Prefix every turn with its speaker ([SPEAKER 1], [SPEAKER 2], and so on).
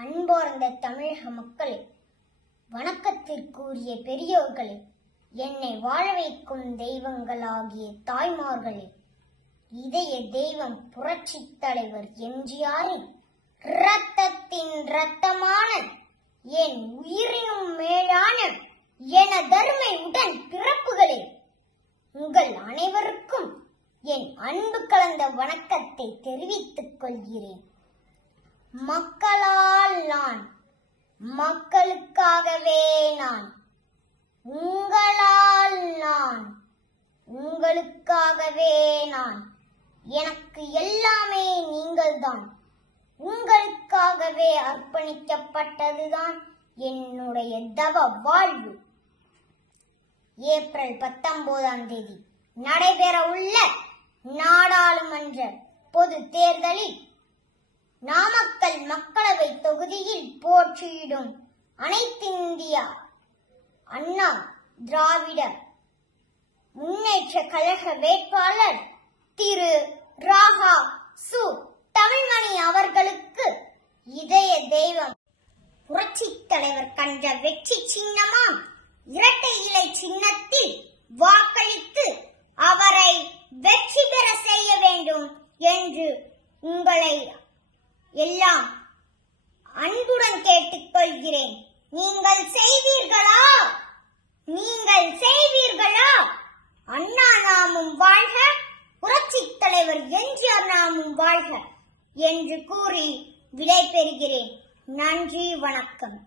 [SPEAKER 1] அன்பார்ந்த தமிழக மக்களே வணக்கத்திற்குரிய பெரியோர்களே என்னை வாழ வைக்கும் தெய்வங்களாகிய தாய்மார்களே இதய தெய்வம் புரட்சித் தலைவர் எம்ஜிஆரின் இரத்தத்தின் இரத்தமான என் உயிரினும் மேலான என தருமை உடன் பிறப்புகளே உங்கள் அனைவருக்கும் என் அன்பு கலந்த வணக்கத்தை தெரிவித்துக் கொள்கிறேன். மக்களால் நான் மக்களுக்காகவே நான். உங்களால் நான் உங்களுக்காகவே நான். எனக்கு எல்லாமே நீங்கள்தான். உங்களுக்காகவே அர்ப்பணிக்கப்பட்டதுதான் என்னுடைய தவ வாழ்வு. ஏப்ரல் பத்தொன்பதாம் தேதி நடைபெற உள்ள நாடாளுமன்ற பொது தேர்தலில் நாமக்கல் மக்களவை தொகுதியில் போட்டியிடும் அனைத்திந்தியா. அண்ணா திராவிட முன்னேற்ற கழக வேட்பாளர் திரு ராகா சு. தமிழ்மணி அவர்களுக்கு இதய தெய்வம். புரட்சித் தலைவர் கண்ட வெற்றி சின்னமாம். இரட்டை இலை சின்னத்தில் வாக்களித்து அவரை வெற்றி பெற செய்ய வேண்டும் என்று உங்களை எல்லாம் கேட்டுக்கொள்கிறேன் நீங்கள் செய்வீர்களா? நீங்கள் செய்வீர்களா? அண்ணா நாமும் வாழ்க புரட்சி தலைவர் எம்ஜிஆர் நாமும் வாழ்க என்று கூறி விடை பெறுகிறேன் நன்றி வணக்கம்.